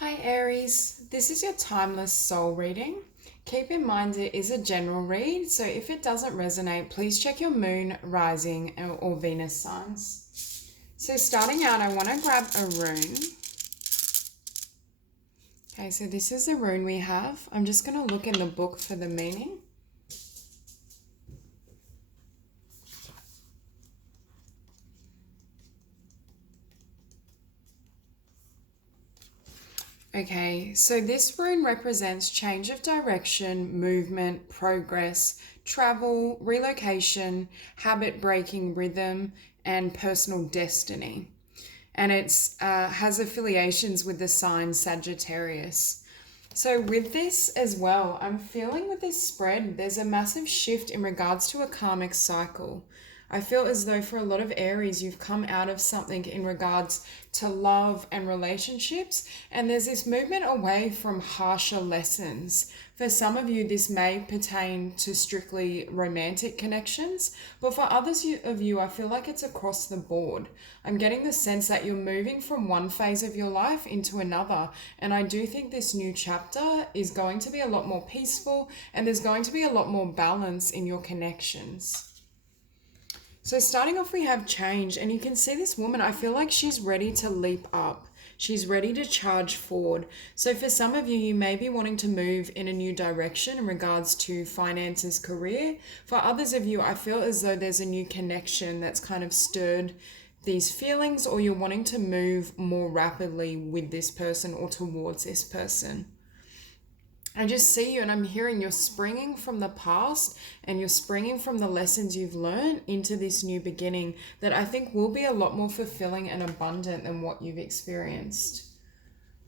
Hi Aries, this is your timeless soul reading. Keep in mind it is a general read, so if it doesn't resonate, please check your moon, rising, or Venus signs. So starting out, I want to grab a rune. Okay, so this is the rune we have. I'm just going to look in the book for the meaning. Okay, so this rune represents change of direction, movement, progress, travel, relocation, habit breaking rhythm, and personal destiny. And it's has affiliations with the sign Sagittarius. So with this as well, I'm feeling with this spread, there's a massive shift in regards to a karmic cycle. I feel as though for a lot of Aries, you've come out of something in regards to love and relationships, and there's this movement away from harsher lessons. For some of you, this may pertain to strictly romantic connections, but for others of you, I feel like it's across the board. I'm getting the sense that you're moving from one phase of your life into another, and I do think this new chapter is going to be a lot more peaceful, and there's going to be a lot more balance in your connections. So starting off, we have change, and you can see this woman, I feel like she's ready to leap up. She's ready to charge forward. So for some of you, you may be wanting to move in a new direction in regards to finances, career. For others of you, I feel as though there's a new connection that's kind of stirred these feelings, or you're wanting to move more rapidly with this person or towards this person. I just see you and I'm hearing you're springing from the past and you're springing from the lessons you've learned into this new beginning that I think will be a lot more fulfilling and abundant than what you've experienced.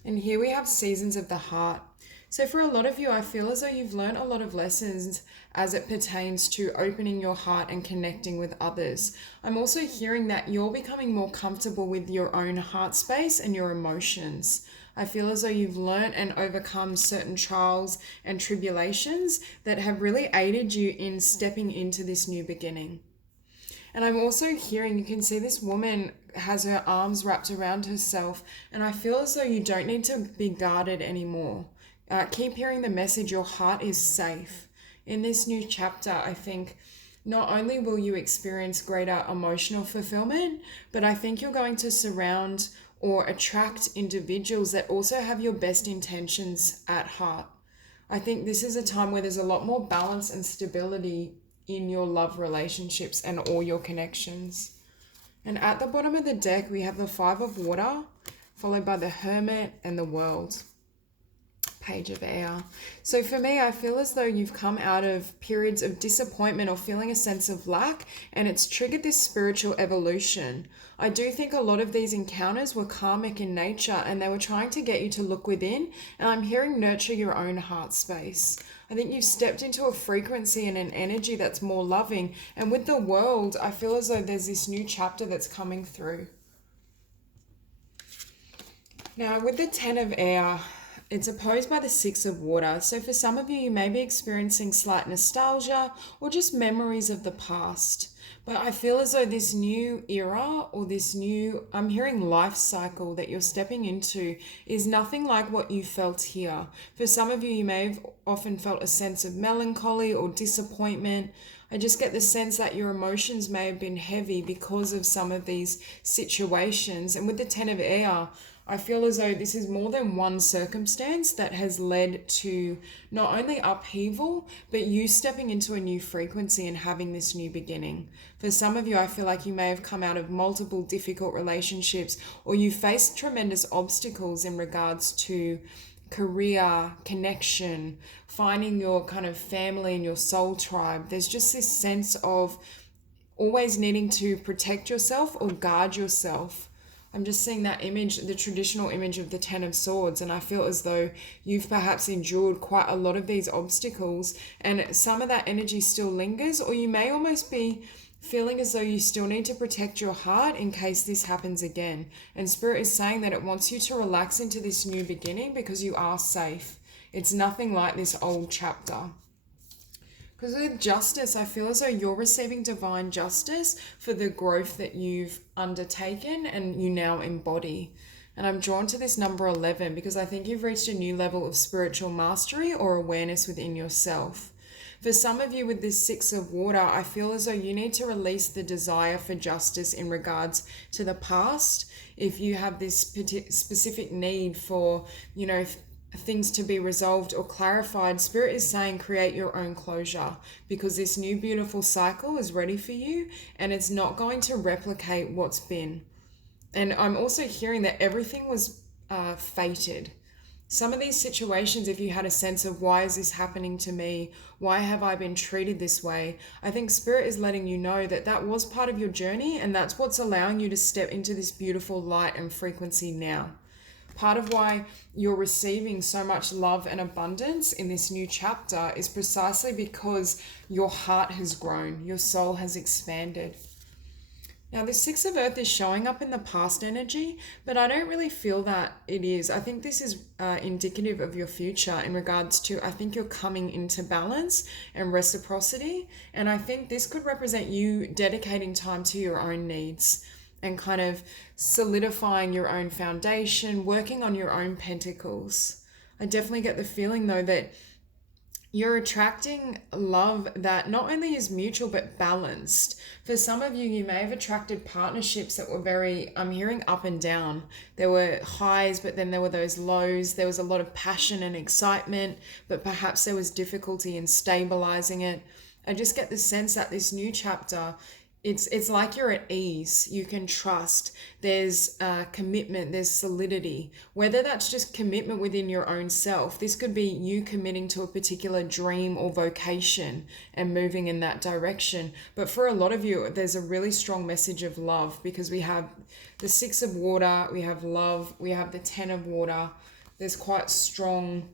And here we have seasons of the heart. So for a lot of you, I feel as though you've learned a lot of lessons as it pertains to opening your heart and connecting with others. I'm also hearing that you're becoming more comfortable with your own heart space and your emotions. I feel as though you've learned and overcome certain trials and tribulations that have really aided you in stepping into this new beginning. And I'm also hearing, you can see this woman has her arms wrapped around herself, and I feel as though you don't need to be guarded anymore. Keep hearing the message, your heart is safe. In this new chapter, I think not only will you experience greater emotional fulfillment, but I think you're going to surround or attract individuals that also have your best intentions at heart. I think this is a time where there's a lot more balance and stability in your love relationships and all your connections. And at the bottom of the deck, we have the Five of Water, followed by the Hermit and the World. Page of Air. So for me, I feel as though you've come out of periods of disappointment or feeling a sense of lack, and it's triggered this spiritual evolution. I do think a lot of these encounters were karmic in nature, and they were trying to get you to look within, and I'm hearing nurture your own heart space. I think you've stepped into a frequency and an energy that's more loving, and with the World, I feel as though there's this new chapter that's coming through. Now, with the Ten of Air, it's opposed by the Six of Water. So for some of you, you may be experiencing slight nostalgia or just memories of the past. But I feel as though this new era or this new, I'm hearing life cycle that you're stepping into is nothing like what you felt here. For some of you, you may have often felt a sense of melancholy or disappointment. I just get the sense that your emotions may have been heavy because of some of these situations. And with the Ten of Air, I feel as though this is more than one circumstance that has led to not only upheaval, but you stepping into a new frequency and having this new beginning. For some of you, I feel like you may have come out of multiple difficult relationships, or you faced tremendous obstacles in regards to career, connection, finding your kind of family and your soul tribe. There's just this sense of always needing to protect yourself or guard yourself. I'm just seeing that image, the traditional image of the Ten of Swords, and I feel as though you've perhaps endured quite a lot of these obstacles, and some of that energy still lingers, or you may almost be feeling as though you still need to protect your heart in case this happens again. And Spirit is saying that it wants you to relax into this new beginning because you are safe. It's nothing like this old chapter. Because with justice, I feel as though you're receiving divine justice for the growth that you've undertaken and you now embody. And I'm drawn to this number 11 because I think you've reached a new level of spiritual mastery or awareness within yourself. For some of you with this Six of Water, I feel as though you need to release the desire for justice in regards to the past. If you have this specific need for, things to be resolved or clarified, Spirit is saying create your own closure, because this new beautiful cycle is ready for you and it's not going to replicate what's been. And I'm also hearing that everything was fated. Some of these situations, if you had a sense of why is this happening to me? Why have I been treated this way? I think Spirit is letting you know that that was part of your journey, and that's what's allowing you to step into this beautiful light and frequency now. Part of why you're receiving so much love and abundance in this new chapter is precisely because your heart has grown, your soul has expanded. Now, the Six of Earth is showing up in the past energy, but I don't really feel that it is. I think this is indicative of your future in regards to, I think you're coming into balance and reciprocity. And I think this could represent you dedicating time to your own needs and kind of solidifying your own foundation, working on your own pentacles. I definitely get the feeling, though, that you're attracting love that not only is mutual but balanced. For some of you, you may have attracted partnerships that were very, I'm hearing up and down. There were highs, but then there were those lows. There was a lot of passion and excitement, but perhaps there was difficulty in stabilizing it. I just get the sense that this new chapter, it's like you're at ease. You can trust. There's commitment. There's solidity. Whether that's just commitment within your own self. This could be you committing to a particular dream or vocation and moving in that direction. But for a lot of you, there's a really strong message of love, because we have the Six of Water, we have love, we have the Ten of Water. There's quite strong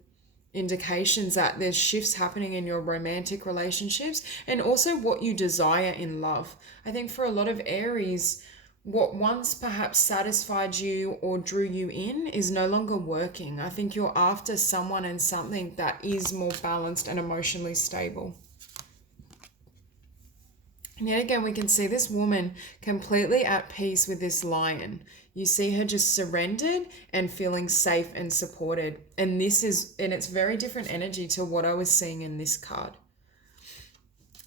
indications that there's shifts happening in your romantic relationships and also what you desire in love. I think for a lot of Aries, what once perhaps satisfied you or drew you in is no longer working. I think you're after someone and something that is more balanced and emotionally stable. And yet again, we can see this woman completely at peace with this lion. You see her just surrendered and feeling safe and supported. And it's very different energy to what I was seeing in this card.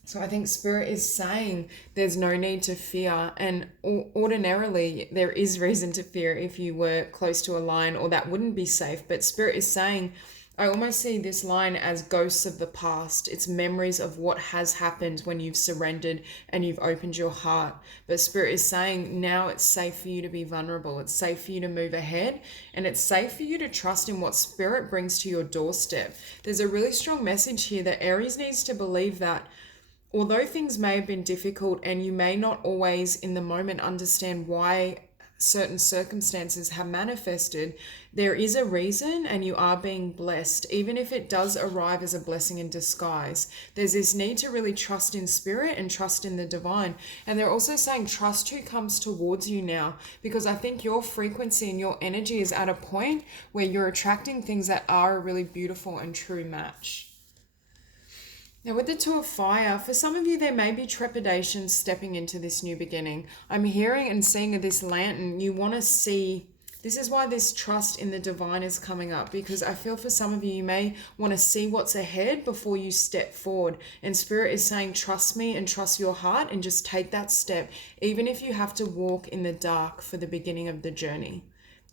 So I think Spirit is saying there's no need to fear. And ordinarily, there is reason to fear if you were close to a lion, or that wouldn't be safe. But Spirit is saying, I almost see this line as ghosts of the past. It's memories of what has happened when you've surrendered and you've opened your heart. But Spirit is saying now it's safe for you to be vulnerable. It's safe for you to move ahead, and it's safe for you to trust in what Spirit brings to your doorstep. There's a really strong message here that Aries needs to believe that although things may have been difficult and you may not always in the moment understand why certain circumstances have manifested, there is a reason and you are being blessed, even if it does arrive as a blessing in disguise. There's this need to really trust in Spirit and trust in the divine. And they're also saying trust who comes towards you now, because I think your frequency and your energy is at a point where you're attracting things that are a really beautiful and true match. Now with the Two of Fire, for some of you there may be trepidation stepping into this new beginning. I'm hearing and seeing this lantern. You want to see, this is why this trust in the divine is coming up, because I feel for some of you, you may want to see what's ahead before you step forward. And Spirit is saying trust me and trust your heart and just take that step, even if you have to walk in the dark for the beginning of the journey.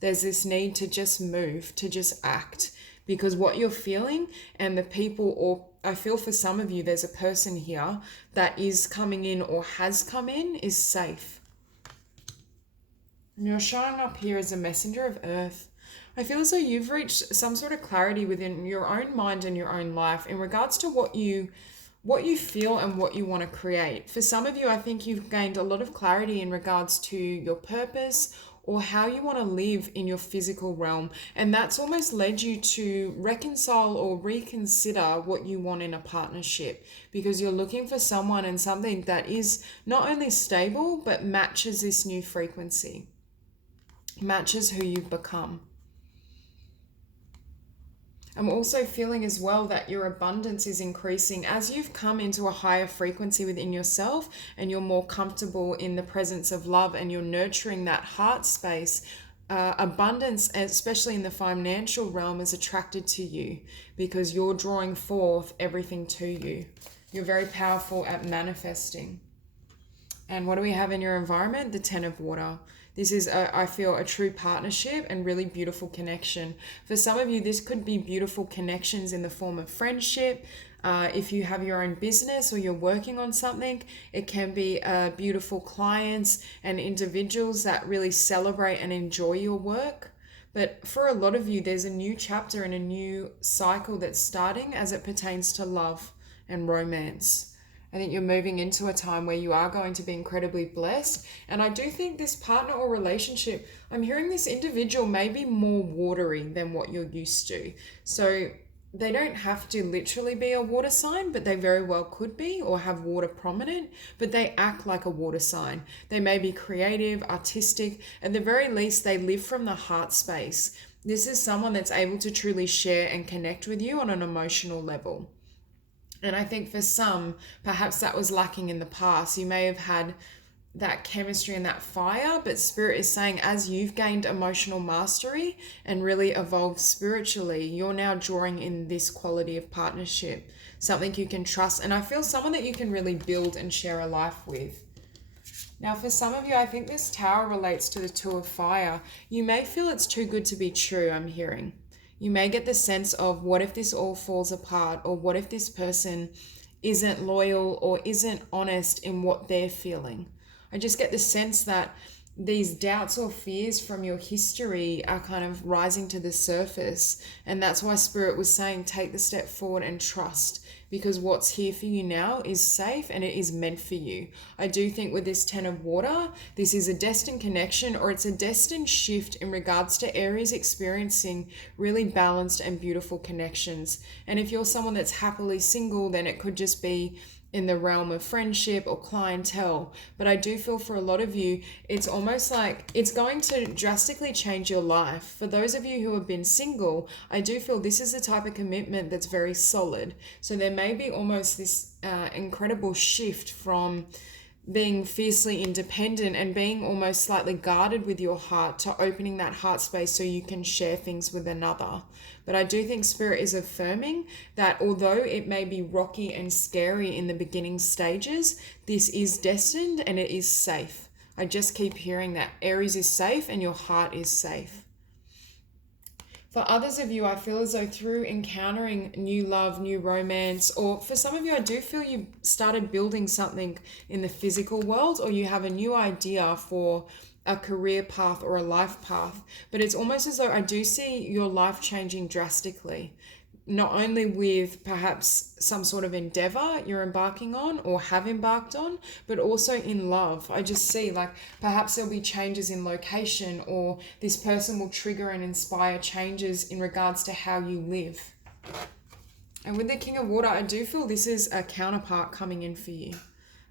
There's this need to just move, to just act, because what you're feeling and the people, or I feel for some of you, there's a person here that is coming in or has come in, is safe. And you're showing up here as a messenger of earth. I feel as though you've reached some sort of clarity within your own mind and your own life in regards to what you feel and what you want to create. For some of you, I think you've gained a lot of clarity in regards to your purpose or how you want to live in your physical realm. And that's almost led you to reconcile or reconsider what you want in a partnership, because you're looking for someone and something that is not only stable, but matches this new frequency, matches who you've become. I'm also feeling as well that your abundance is increasing as you've come into a higher frequency within yourself and you're more comfortable in the presence of love and you're nurturing that heart space. abundance, especially in the financial realm, is attracted to you because you're drawing forth everything to you. You're very powerful at manifesting. And what do we have in your environment? The Ten of Water. This is, I feel, a true partnership and really beautiful connection. For some of you, this could be beautiful connections in the form of friendship. If you have your own business or you're working on something, it can be beautiful clients and individuals that really celebrate and enjoy your work. But for a lot of you, there's a new chapter and a new cycle that's starting as it pertains to love and romance. I think you're moving into a time where you are going to be incredibly blessed. And I do think this partner or relationship, I'm hearing this individual may be more watery than what you're used to. So they don't have to literally be a water sign, but they very well could be, or have water prominent, but they act like a water sign. They may be creative, artistic. At the very least, they live from the heart space. This is someone that's able to truly share and connect with you on an emotional level. And I think for some, perhaps that was lacking in the past. You may have had that chemistry and that fire, but Spirit is saying as you've gained emotional mastery and really evolved spiritually, you're now drawing in this quality of partnership, something you can trust. And I feel someone that you can really build and share a life with. Now, for some of you, I think this Tower relates to the Two of Fire. You may feel it's too good to be true, I'm hearing. You may get the sense of what if this all falls apart, or what if this person isn't loyal or isn't honest in what they're feeling. I just get the sense that these doubts or fears from your history are kind of rising to the surface. And that's why Spirit was saying take the step forward and trust, because what's here for you now is safe and it is meant for you. I do think with this Ten of Water, this is a destined connection, or it's a destined shift in regards to Aries experiencing really balanced and beautiful connections. And if you're someone that's happily single, then it could just be in the realm of friendship or clientele. But I do feel for a lot of you, it's almost like it's going to drastically change your life. For those of you who have been single, I do feel this is the type of commitment that's very solid. So there may be almost this incredible shift from being fiercely independent and being almost slightly guarded with your heart to opening that heart space so you can share things with another. But I do think Spirit is affirming that although it may be rocky and scary in the beginning stages, this is destined and it is safe. I just keep hearing that Aries is safe and your heart is safe. For others of you, I feel as though through encountering new love, new romance, or for some of you, I do feel you've started building something in the physical world, or you have a new idea for a career path or a life path. But it's almost as though I do see your life changing drastically. Not only with perhaps some sort of endeavor you're embarking on or have embarked on, but also in love. I just see like perhaps there'll be changes in location, or this person will trigger and inspire changes in regards to how you live. And with the King of Water, I do feel this is a counterpart coming in for you.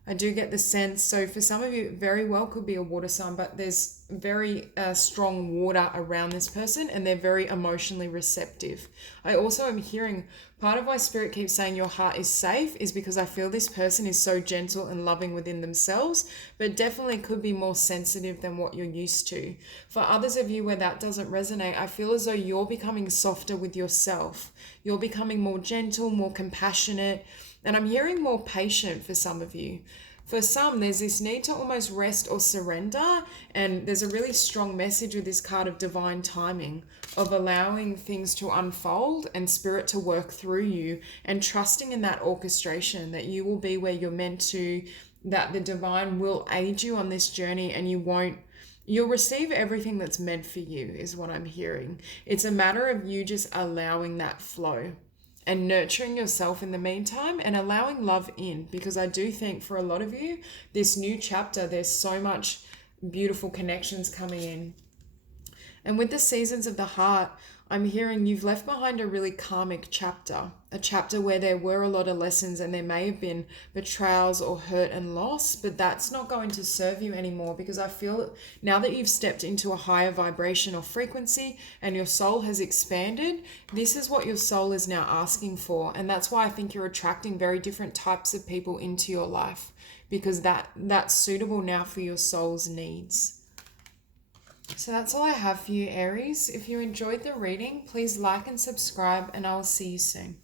I do get the sense, so for some of you, it very well could be a water sign, but there's very strong water around this person and they're very emotionally receptive. I also am hearing part of why Spirit keeps saying your heart is safe is because I feel this person is so gentle and loving within themselves, but definitely could be more sensitive than what you're used to. For others of you where that doesn't resonate, I feel as though you're becoming softer with yourself. You're becoming more gentle, more compassionate, and I'm hearing more patient for some of you. For some, there's this need to almost rest or surrender, and there's a really strong message with this card of divine timing, of allowing things to unfold and Spirit to work through you, and trusting in that orchestration, that you will be where you're meant to, that the divine will aid you on this journey, and you'll receive everything that's meant for you, is what I'm hearing. It's a matter of you just allowing that flow and nurturing yourself in the meantime and allowing love in, because I do think for a lot of you, this new chapter, there's so much beautiful connections coming in. And with the seasons of the heart, I'm hearing you've left behind a really karmic chapter, a chapter where there were a lot of lessons and there may have been betrayals or hurt and loss, but that's not going to serve you anymore, because I feel now that you've stepped into a higher vibration or frequency and your soul has expanded, this is what your soul is now asking for. And that's why I think you're attracting very different types of people into your life, because that's suitable now for your soul's needs. So that's all I have for you, Aries. If you enjoyed the reading, please like and subscribe, and I'll see you soon.